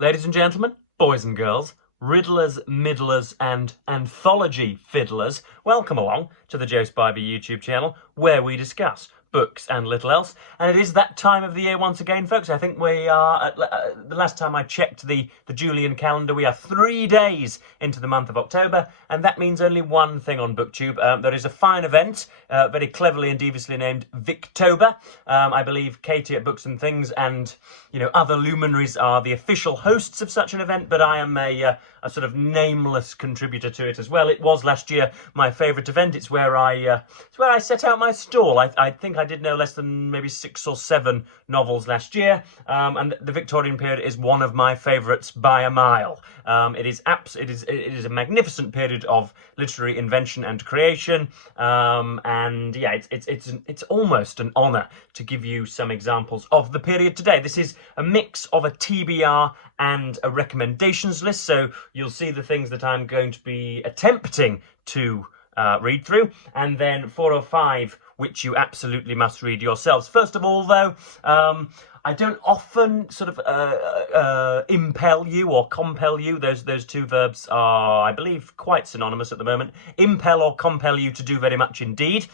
Ladies and gentlemen, boys and girls, riddlers, middlers, and anthology fiddlers, welcome along to the Joe Spivey YouTube channel, where we discuss books and little else. And it is that time of the year once again, folks. I think we are, the last time I checked the Julian calendar, we are 3 days into the month of October, and that means only one thing on BookTube. There is a fine event, very cleverly and deviously named Victober. I believe Katie at Books and Things and, other luminaries are the official hosts of such an event, but I am a sort of nameless contributor to it as well. It was last year my favourite event. It's where I set out my stall. I think I did no less than maybe 6 or 7 novels last year, and the Victorian period is one of my favourites by a mile. It is a magnificent period of literary invention and creation, and yeah, it's almost an honour to give you some examples of the period today. This is a mix of a TBR and a recommendations list, so you'll see the things that I'm going to be attempting to read through, and then 4 or 5 which you absolutely must read yourselves. First of all, though, I don't often sort of impel you or compel you. Those two verbs are, I believe, quite synonymous at the moment. Impel or compel you to do very much indeed.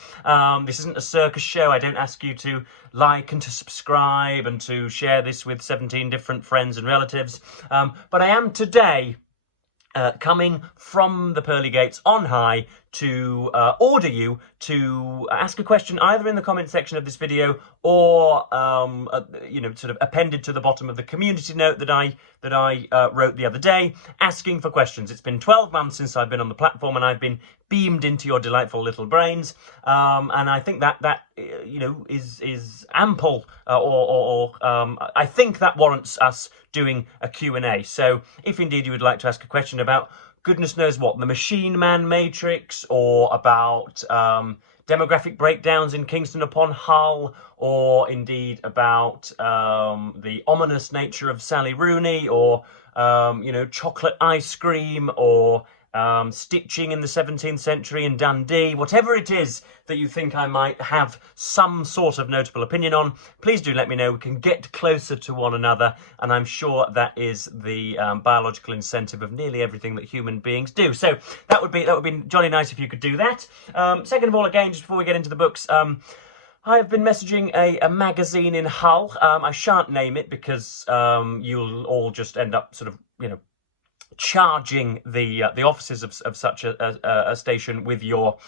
This isn't a circus show. I don't ask you to like and to subscribe and to share this with 17 different friends and relatives. But I am today coming from the pearly gates on high to order you to ask a question either in the comment section of this video or sort of appended to the bottom of the community note that I wrote the other day, asking for questions. It's been 12 months since I've been on the platform, and I've been beamed into your delightful little brains, and I think that is ample, I think that warrants us doing a Q&A. So if indeed you would like to ask a question about goodness knows what, the Machine Man Matrix, or about demographic breakdowns in Kingston upon Hull, or indeed about the ominous nature of Sally Rooney, or chocolate ice cream, or stitching in the 17th century in Dundee, whatever it is that you think I might have some sort of notable opinion on, please do let me know. We can get closer to one another, and I'm sure that is the biological incentive of nearly everything that human beings do. So that would be jolly nice if you could do that. Second of all, again, just before we get into the books, I've been messaging a magazine in Hull. I shan't name it because you'll all just end up sort of, charging the offices of such a station with your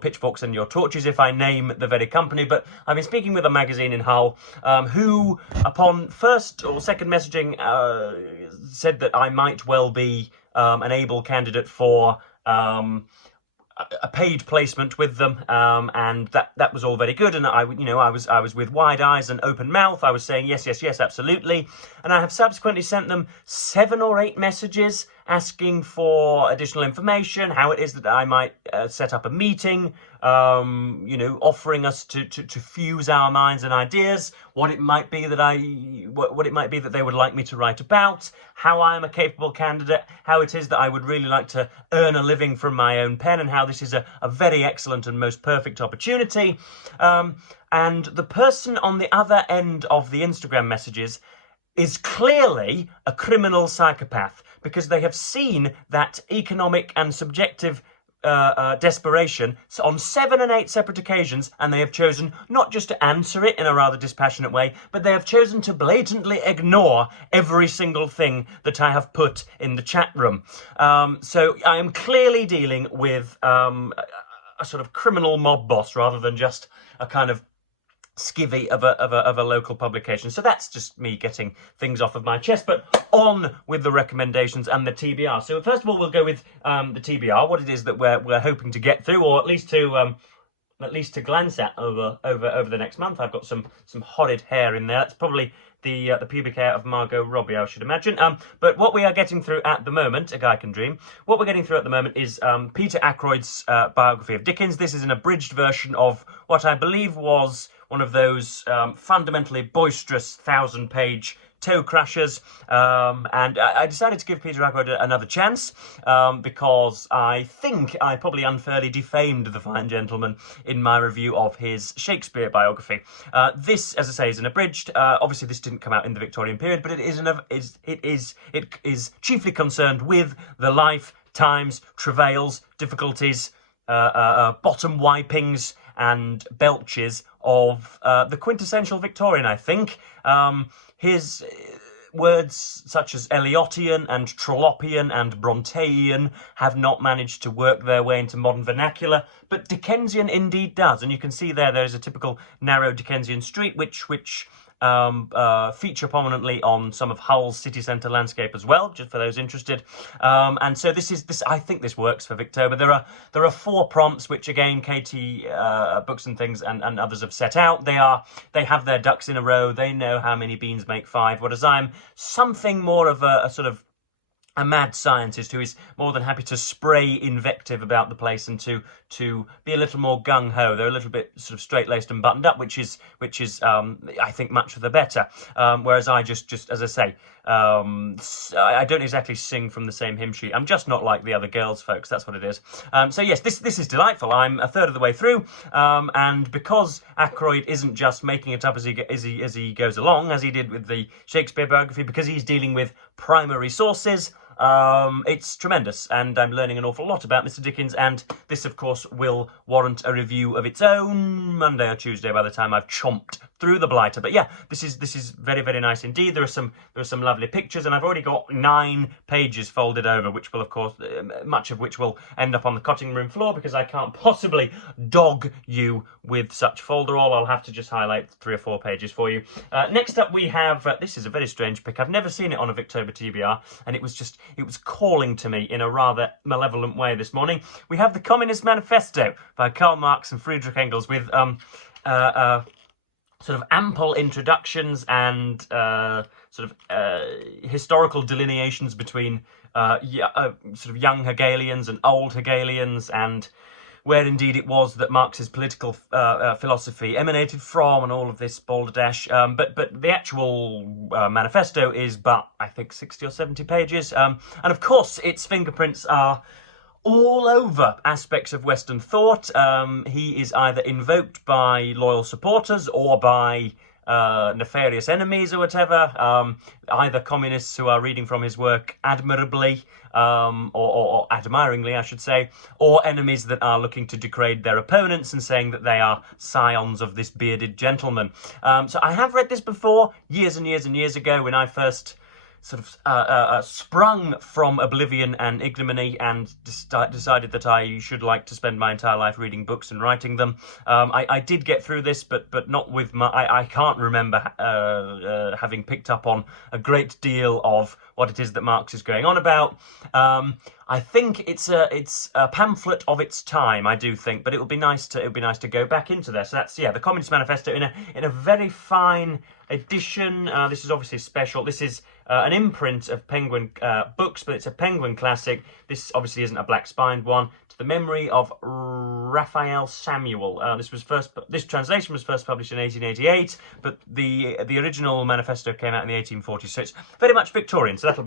pitchforks and your torches if I name the very company. But I've been speaking with a magazine in Hull who, upon first or second messaging, said that I might well be an able candidate for a paid placement with them, and that was all very good, and I was with wide eyes and open mouth. I was saying yes, absolutely, and I have subsequently sent them 7 or 8 messages asking for additional information, how it is that I might set up a meeting, offering us to fuse our minds and ideas, what it might be that they would like me to write about, how I am a capable candidate, how it is that I would really like to earn a living from my own pen, and how this is a very excellent and most perfect opportunity. And the person on the other end of the Instagram messages is clearly a criminal psychopath, because they have seen that economic and subjective desperation on 7 and 8 separate occasions, and they have chosen not just to answer it in a rather dispassionate way, but they have chosen to blatantly ignore every single thing that I have put in the chat room. So I am clearly dealing with a sort of criminal mob boss rather than just a kind of skivvy of a local publication. So that's just me getting things off of my chest, but on with the recommendations and the TBR. So first of all, we'll go with the TBR, what it is that we're hoping to get through, or at least to glance at over the next month. I've got some horrid hair in there. That's probably the pubic hair of Margot Robbie, I should imagine. But what we are getting through at the moment, A Guy Can Dream, what we're getting through at the moment is Peter Ackroyd's biography of Dickens. This is an abridged version of what I believe was one of those fundamentally boisterous 1,000-page toe crashers, and I decided to give Peter Ackroyd another chance because I think I probably unfairly defamed the fine gentleman in my review of his Shakespeare biography. This, as I say, is an abridged. Obviously, this didn't come out in the Victorian period, but it is chiefly concerned with the life, times, travails, difficulties, bottom wipings and belches of the quintessential Victorian, I think. His words such as Eliotian and Trollopian and Brontean have not managed to work their way into modern vernacular, but Dickensian indeed does. And you can see there is a typical narrow Dickensian street which feature prominently on some of Hull's city centre landscape as well, just for those interested. And so this. I think this works for Victober. There are 4 prompts which again Katie Books and Things and others have set out. They have their ducks in a row. They know how many beans make 5. Whereas I'm something more of a sort of a mad scientist who is more than happy to spray invective about the place and to be a little more gung-ho. They're a little bit sort of straight-laced and buttoned up, which is I think much for the better. Whereas I just as I say, I don't exactly sing from the same hymn sheet. I'm just not like the other girls, folks. That's what it is. So yes, this is delightful. I'm a third of the way through, and because Ackroyd isn't just making it up as he goes along, as he did with the Shakespeare biography, because he's dealing with primary sources. It's tremendous, and I'm learning an awful lot about Mr. Dickens, and this, of course, will warrant a review of its own Monday or Tuesday by the time I've chomped through the blighter. But yeah, this is very, very nice indeed. There are some lovely pictures, and I've already got 9 pages folded over, which will, of course, much of which will end up on the cutting room floor because I can't possibly dog you with such folderol. I'll have to just highlight 3 or 4 pages for you. Next up, we have this is a very strange pick. I've never seen it on a Victober TBR, and it was calling to me in a rather malevolent way this morning. We have the Communist Manifesto by Karl Marx and Friedrich Engels with sort of ample introductions and historical delineations between sort of young Hegelians and old Hegelians, and where indeed it was that Marx's political philosophy emanated from, and all of this balderdash. But the actual manifesto is but, I think, 60 or 70 pages. And of course, its fingerprints are all over aspects of Western thought. He is either invoked by loyal supporters or by nefarious enemies or whatever, either communists who are reading from his work admirably, or admiringly, I should say, or enemies that are looking to degrade their opponents and saying that they are scions of this bearded gentleman. So I have read this before, years and years and years ago, when I first sort of sprung from oblivion and ignominy and decided that I should like to spend my entire life reading books and writing them. I did get through this, but not with my... I can't remember having picked up on a great deal of what it is that Marx is going on about. I think it's a pamphlet of its time, I do think, but it would be nice to go back into there. So that's, yeah, the Communist Manifesto in a very fine edition. This is obviously special. This is an imprint of Penguin Books, but it's a Penguin classic. This obviously isn't a black-spined one. To the memory of Raphael Samuel. This translation was first published in 1888, but the original manifesto came out in the 1840s. So it's very much Victorian. So that'll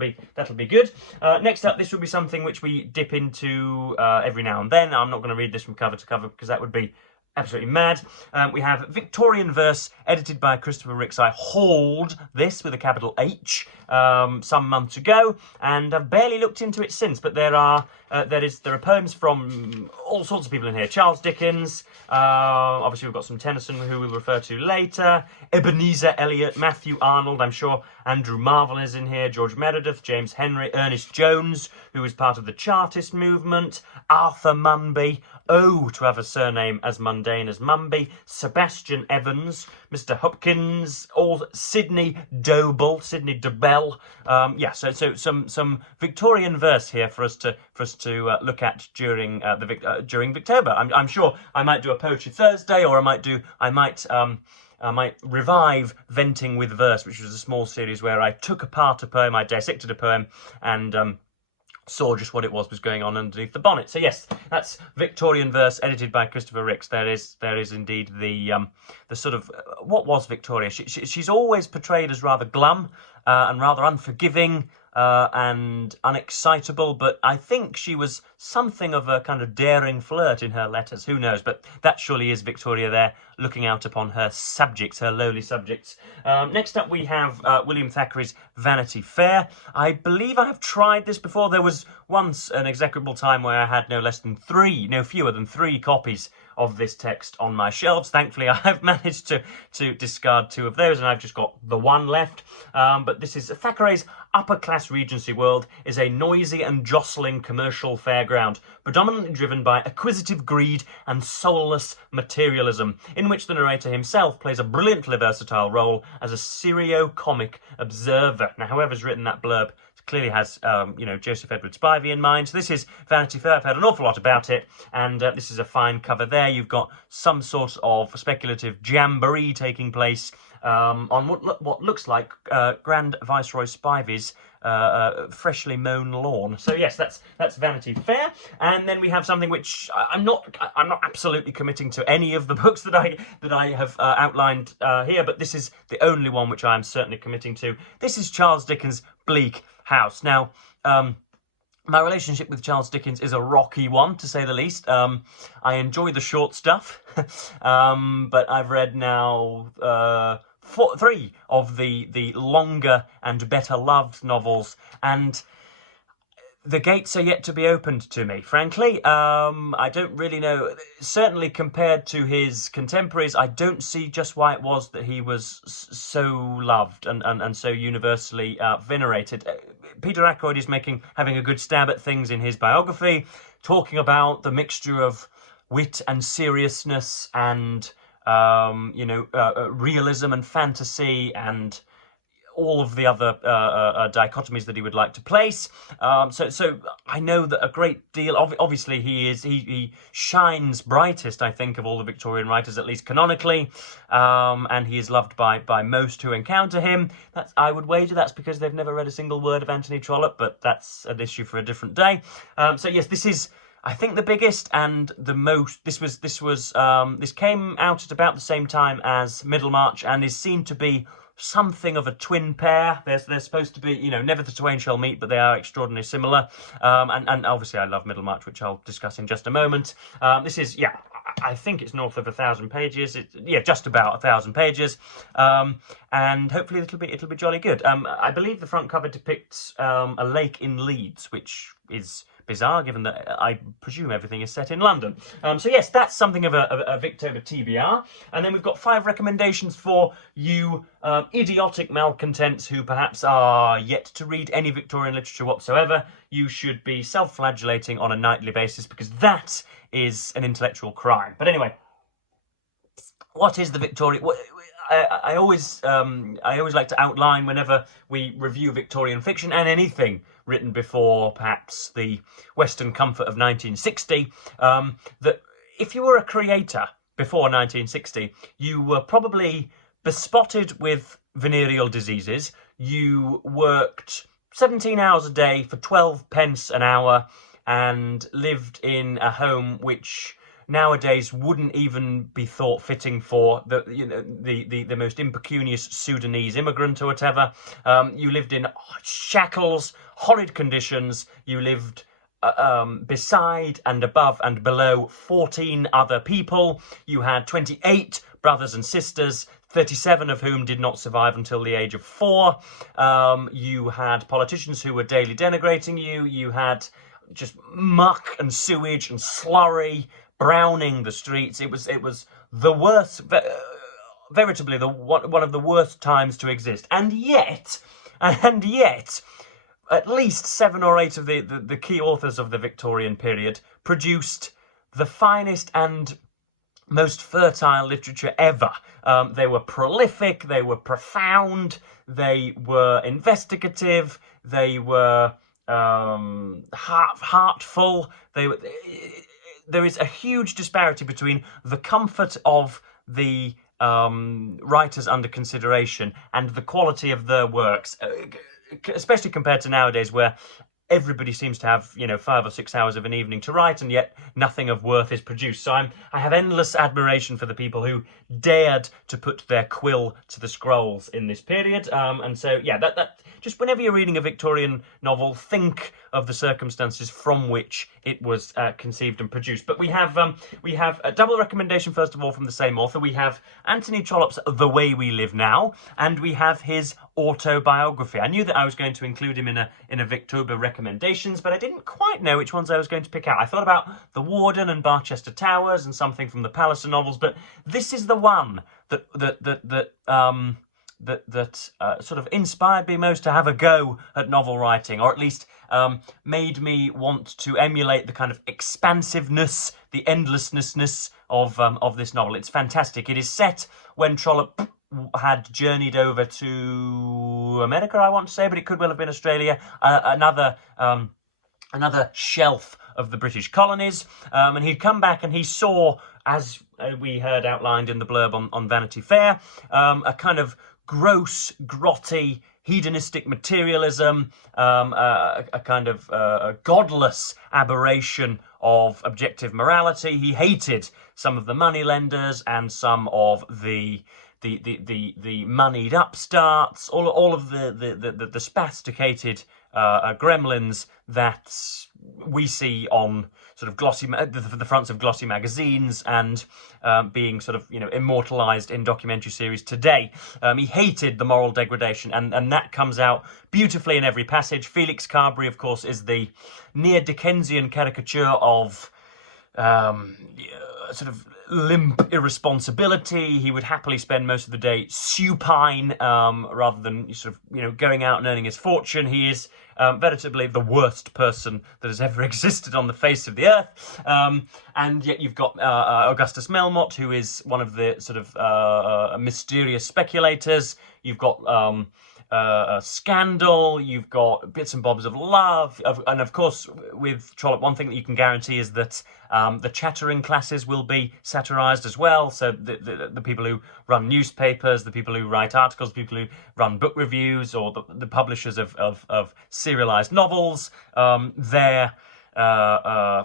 be good. Next up, this will be something which we dip into every now and then. I'm not going to read this from cover to cover because that would be absolutely mad. We have Victorian Verse, edited by Christopher Ricks. I hauled this with a capital H some months ago, and I've barely looked into it since. But there are poems from all sorts of people in here. Charles Dickens. Obviously, we've got some Tennyson, who we'll refer to later. Ebenezer Eliot, Matthew Arnold. I'm sure Andrew Marvell is in here. George Meredith, James Henry, Ernest Jones, who was part of the Chartist movement. Arthur Munby. Oh, to have a surname as mundane as Mumby. Sebastian Evans, Mr. Hopkins, Sidney Dobell, Sidney Dobell. Yeah, so some Victorian verse here for us to look at during during Victober. I'm sure I might do a Poetry Thursday, or I might revive Venting with Verse, which was a small series where I took apart a poem, I dissected a poem, and saw just what it was going on underneath the bonnet. So yes, that's Victorian Verse, edited by Christopher Ricks. There is indeed the sort of what was Victoria. She's always portrayed as rather glum, and rather unforgiving and unexcitable, but I think she was something of a kind of daring flirt in her letters. Who knows? But that surely is Victoria there, looking out upon her subjects, her lowly subjects. Next up we have William Thackeray's Vanity Fair. I believe I have tried this before. There was once an execrable time where I had no fewer than three copies of this text on my shelves. Thankfully, I've managed to discard two of those, and I've just got the one left. But this is Thackeray's upper-class Regency world is a noisy and jostling commercial fairground, predominantly driven by acquisitive greed and soulless materialism, in which the narrator himself plays a brilliantly versatile role as a serio-comic observer. Now, whoever's written that blurb clearly has, Joseph Edward Spivey in mind. So this is Vanity Fair. I've heard an awful lot about it, and this is a fine cover there. You've got some sort of speculative jamboree taking place on what looks like Grand Viceroy Spivey's freshly mown lawn. So yes, that's Vanity Fair. And then we have something which I'm not absolutely committing to any of the books that I have outlined here, but this is the only one which I am certainly committing to. This is Charles Dickens' Bleak House. Now, my relationship with Charles Dickens is a rocky one, to say the least. I enjoy the short stuff, but I've read now three of the longer and better loved novels, and the gates are yet to be opened to me, frankly. I don't really know. Certainly compared to his contemporaries, I don't see just why it was that he was so loved and so universally venerated. Peter Ackroyd is having a good stab at things in his biography, talking about the mixture of wit and seriousness and realism and fantasy and all of the other dichotomies that he would like to place. So I know that a great deal, obviously he shines brightest, I think, of all the Victorian writers, at least canonically, and he is loved by most who encounter him. I would wager that's because they've never read a single word of Anthony Trollope, but that's an issue for a different day. So yes, this is, I think, the biggest and the most. This came out at about the same time as Middlemarch and is seen to be something of a twin pair. They're supposed to be, never the twain shall meet, but they are extraordinarily similar. And obviously I love Middlemarch, which I'll discuss in just a moment. This is, I think it's north of 1,000 pages. Just about 1,000 pages. And hopefully it'll be jolly good. I believe the front cover depicts a lake in Leeds, which is bizarre, given that I presume everything is set in London. So yes, that's something of a Victober TBR. And then we've got 5 recommendations for you idiotic malcontents who perhaps are yet to read any Victorian literature whatsoever. You should be self-flagellating on a nightly basis, because that is an intellectual crime. But anyway, what is the Victorian... I always like to outline, whenever we review Victorian fiction and anything written before perhaps the Western comfort of 1960, that if you were a creator before 1960, you were probably bespotted with venereal diseases. You worked 17 hours a day for 12 pence an hour and lived in a home which nowadays wouldn't even be thought fitting for the most impecunious Sudanese immigrant or whatever. You lived in shackles, horrid conditions. You lived beside and above and below 14 other people. You had 28 brothers and sisters, 37 of whom did not survive until the age of 4. You had politicians who were daily denigrating you. You had just muck and sewage and slurry browning the streets. It was the worst, veritably one of the worst times to exist. And yet, at least 7 or 8 of the key authors of the Victorian period produced the finest and most fertile literature ever. They were prolific, they were profound, they were investigative, they were heartful. There is a huge disparity between the comfort of the writers under consideration and the quality of their works, especially compared to nowadays, where everybody seems to have, 5 or 6 hours of an evening to write, and yet nothing of worth is produced. So I have endless admiration for the people who dared to put their quill to the scrolls in this period. And so, yeah, that just whenever you're reading a Victorian novel, think of the circumstances from which it was conceived and produced. But we have a double recommendation, first of all, from the same author. We have Anthony Trollope's The Way We Live Now, and we have his Autobiography. I knew that I was going to include him in a Victober recommendations, but I didn't quite know which ones I was going to pick out. I thought about The Warden and Barchester Towers and something from the Palliser novels, but this is the one that sort of inspired me most to have a go at novel writing, or at least made me want to emulate the kind of expansiveness, the endlessness of this novel. It's fantastic. It is set when Trollope had journeyed over to America, I want to say, but it could well have been Australia, another shelf of the British colonies, and he'd come back and he saw, as we heard outlined in the blurb on Vanity Fair, a kind of gross, grotty, hedonistic materialism, a kind of a godless aberration of objective morality. He hated some of the moneylenders and some of the moneyed upstarts, all of the spasticated gremlins that we see on sort of glossy the fronts of glossy magazines and being sort of immortalized in documentary series today. He hated the moral degradation, and that comes out beautifully in every passage. Felix Carberry, of course, is the near Dickensian caricature of sort of limp irresponsibility. He would happily spend most of the day supine rather than sort of going out and earning his fortune. He is veritably the worst person that has ever existed on the face of the earth. And yet you've got Augustus Melmotte, who is one of the sort of mysterious speculators. You've got Scandal, you've got bits and bobs of love, and of course with Trollope, one thing that you can guarantee is that the chattering classes will be satirised as well. So the people who run newspapers, the people who write articles, the people who run book reviews, or the publishers of serialised novels, their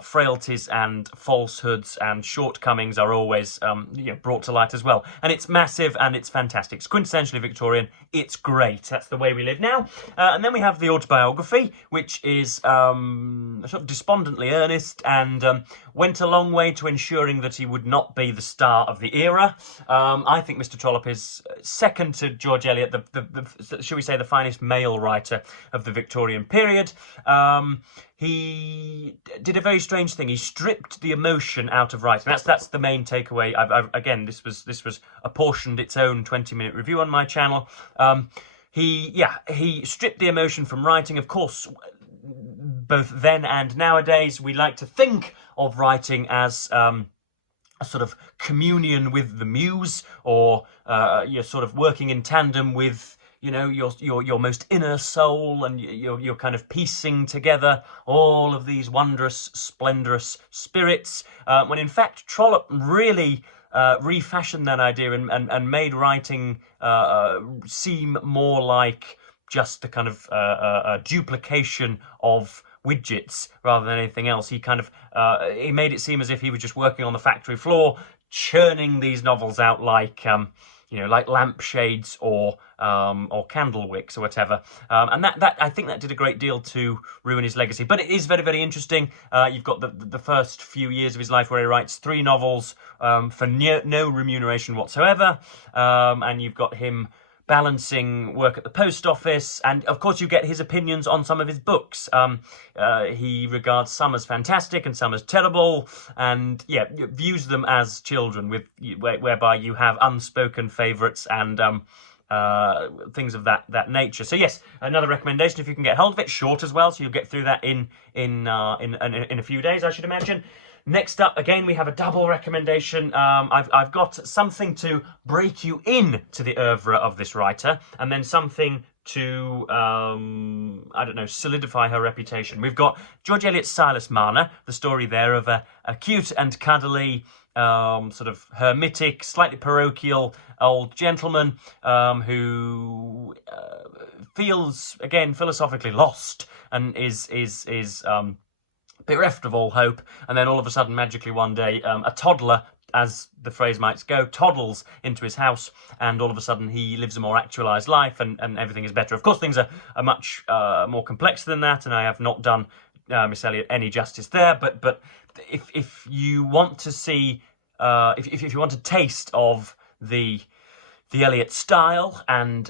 frailties and falsehoods and shortcomings are always brought to light as well. And it's massive and it's fantastic. It's quintessentially Victorian. It's great. That's The Way We Live Now. And then we have the Autobiography, which is sort of despondently earnest and went a long way to ensuring that he would not be the star of the era. I think Mr. Trollope is second to George Eliot, should we say, the finest male writer of the Victorian period. He did a very strange thing. He stripped the emotion out of writing. That's the main takeaway. Again, this was apportioned its own 20-minute review on my channel. He stripped the emotion from writing. Of course, both then and nowadays, we like to think of writing as a sort of communion with the muse, or you're sort of working in tandem with your most inner soul, and you're kind of piecing together all of these wondrous, splendorous spirits, when in fact Trollope really refashioned that idea and made writing seem more like just the kind of a duplication of widgets rather than anything else. He kind of he made it seem as if he was just working on the factory floor, churning these novels out like like lampshades or candle wicks or whatever. And that I think that did a great deal to ruin his legacy. But it is very, very interesting. You've got the first few years of his life where he writes 3 novels for no remuneration whatsoever. And you've got him balancing work at the post office, and of course you get his opinions on some of his books. He regards some as fantastic and some as terrible, and views them as children, whereby you have unspoken favourites and things of that nature. So yes, another recommendation if you can get hold of it. Short as well, so you'll get through that in a few days, I should imagine. Next up, again, we have a double recommendation. I've got something to break you in to the oeuvre of this writer, and then something to, I don't know, solidify her reputation. We've got George Eliot's Silas Marner, the story there of a cute and cuddly, sort of hermitic, slightly parochial old gentleman who feels, again, philosophically lost and is bereft of all hope, and then all of a sudden, magically one day, a toddler, as the phrase might go, toddles into his house, and all of a sudden he lives a more actualised life, and everything is better. Of course, things are much more complex than that, and I have not done Miss Elliot any justice there, but if you want to see, if you want a taste of the Eliot style and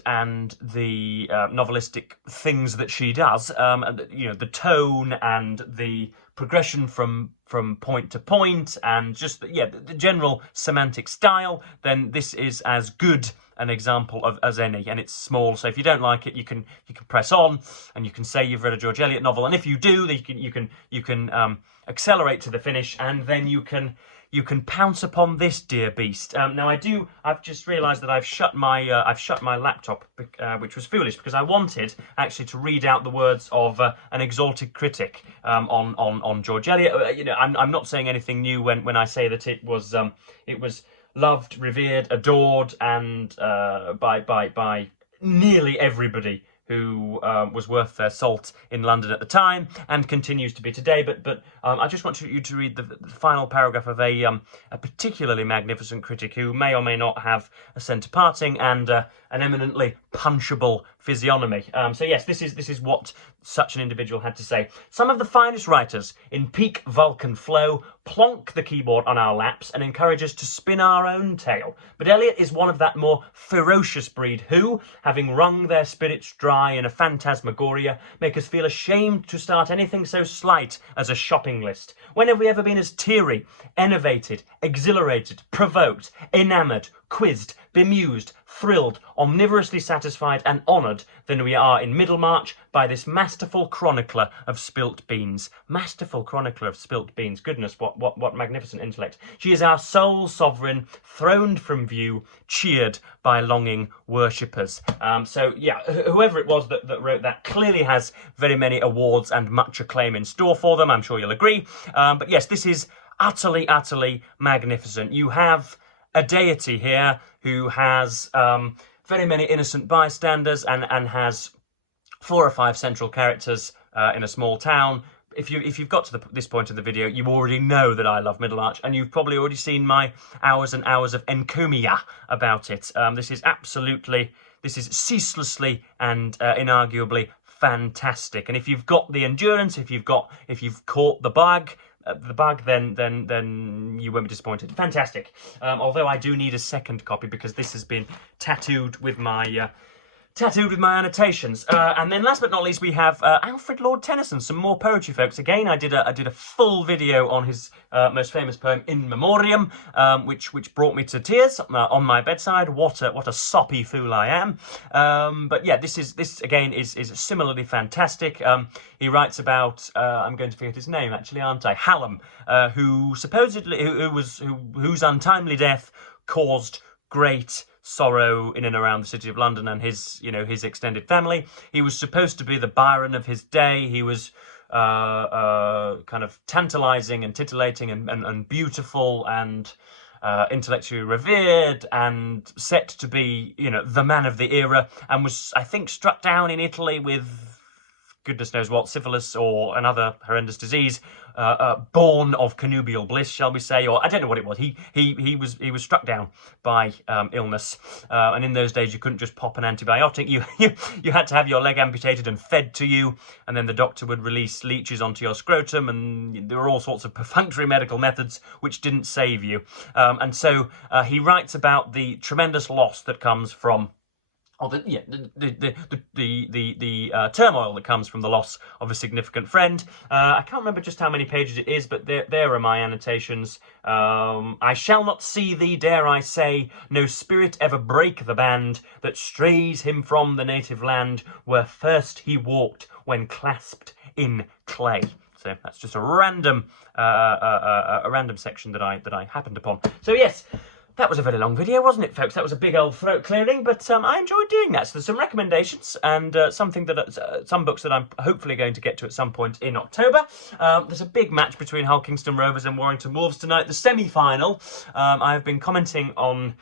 the novelistic things that she does, and you know, the tone and the progression from point to point, and just the general semantic style, then this is as good an example as any, and it's small. So if you don't like it, you can press on, and you can say you've read a George Eliot novel, and if you do, then you can accelerate to the finish, and then you can pounce upon this dear beast. Now I've just realised that I've shut my laptop, which was foolish, because I wanted actually to read out the words of an exalted critic on George Eliot. You know, I'm not saying anything new when I say that it was loved, revered, adored, and by nearly everybody who was worth their salt in London at the time and continues to be today. But I just want you to read the final paragraph of a particularly magnificent critic who may or may not have a centre parting and an eminently punchable physiognomy. So yes, this is what such an individual had to say. Some of the finest writers in peak Vulcan flow plonk the keyboard on our laps and encourage us to spin our own tale. But Eliot is one of that more ferocious breed who, having wrung their spirits dry in a phantasmagoria, make us feel ashamed to start anything so slight as a shopping list. When have we ever been as teary, enervated, exhilarated, provoked, enamoured, quizzed, bemused, thrilled, omnivorously satisfied and honoured than we are in Middlemarch by this masterful chronicler of spilt beans. Masterful chronicler of spilt beans. Goodness, what magnificent intellect. She is our sole sovereign, throned from view, cheered by longing worshippers. So yeah, whoever it was that wrote that clearly has very many awards and much acclaim in store for them. I'm sure you'll agree. But yes, this is utterly, utterly magnificent. You have a deity here who has very many innocent bystanders and has 4 or 5 central characters in a small town. If you've got to this point in the video, you already know that I love Middlemarch, and you've probably already seen my hours and hours of encomia about it. This is ceaselessly and inarguably fantastic. And if you've got the endurance, if you've caught the bug, then you won't be disappointed. Fantastic. Although I do need a second copy because this has been tattooed with my annotations. And then last but not least, we have Alfred Lord Tennyson, some more poetry, folks. Again, I did a full video on his most famous poem, In Memoriam, which brought me to tears on my bedside. What a soppy fool I am. But yeah, this again is similarly fantastic. He writes about I'm going to forget his name actually, aren't I? Hallam, who supposedly whose untimely death caused great sorrow in and around the city of London and his extended family. He was supposed to be the Byron of his day. He was kind of tantalising and titillating and beautiful and intellectually revered and set to be, the man of the era, and was, I think, struck down in Italy with goodness knows what, syphilis or another horrendous disease, born of connubial bliss, shall we say, or I don't know what it was. He was struck down by illness, and in those days you couldn't just pop an antibiotic. You had to have your leg amputated and fed to you, and then the doctor would release leeches onto your scrotum, and there were all sorts of perfunctory medical methods which didn't save you. And so he writes about the tremendous loss that comes from the turmoil that comes from the loss of a significant friend. I can't remember just how many pages it is, but there are my annotations. I shall not see thee, dare I say, no spirit ever break the band that strays him from the native land where first he walked when clasped in clay. So that's just a random section that I happened upon. So yes, That was a very long video, wasn't it, folks? That was a big old throat clearing, but I enjoyed doing that. So there's some recommendations and something that some books that I'm hopefully going to get to at some point in October. There's a big match between Hull Kingston Rovers and Warrington Wolves tonight, the semi-final. I've been commenting on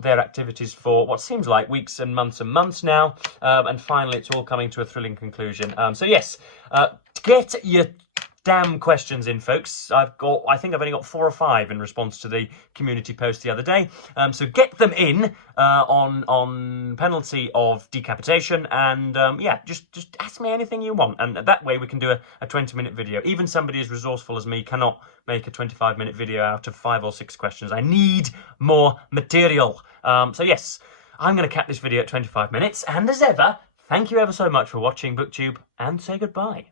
their activities for what seems like weeks and months now, and finally it's all coming to a thrilling conclusion. So yes, get your damn questions in, folks. I think I've only got 4 or 5 in response to the community post the other day. So get them in on penalty of decapitation, and yeah, just ask me anything you want, and that way we can do a 20-minute video. Even somebody as resourceful as me cannot make a 25-minute video out of 5 or 6 questions. I need more material. So yes, I'm going to cap this video at 25 minutes, and as ever, thank you ever so much for watching BookTube, and say goodbye.